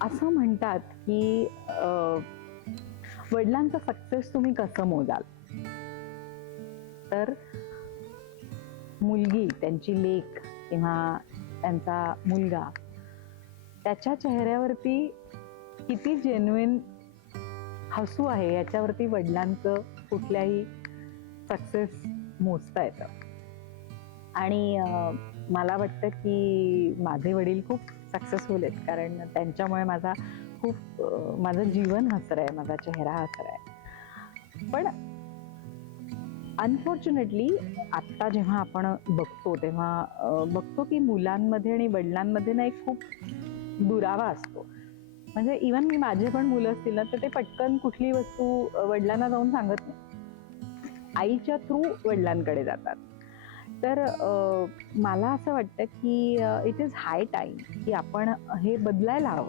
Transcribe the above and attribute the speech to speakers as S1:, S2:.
S1: असं म्हणतात की वडिलांचं वडिलांचा सक्सेस तुम्ही कसं मोजाल? तर मुलगी त्यांची लेख किंवा त्यांचा मुलगा त्याच्या चेहऱ्यावरती किती जेन्युइन हसू आहे याच्यावरती वडिलांचं कुठल्याही सक्सेस मोजता येतं. आणि मला वाटतं की माझे वडील खूप सक्सेसफुल आहेत. कारण त्यांच्यामुळे माझा खूप माझं जीवन हसरं आहे माझा चेहरा हसरा आहे. पण अनफॉर्च्युनेटली आत्ता जेव्हा आपण बघतो तेव्हा बघतो की मुलांमध्ये आणि वडिलांमध्ये ना एक खूप दुरावा असतो. म्हणजे इवन मी माझे पण मुलं असतील ना तर ते पटकन कुठली वस्तू वडिलांना जाऊन सांगत नाही. आईच्या थ्रू वडिलांकडे जातात. तर मला असं वाटतं की इट इज हाय टाईम की आपण हे बदलायला हवं.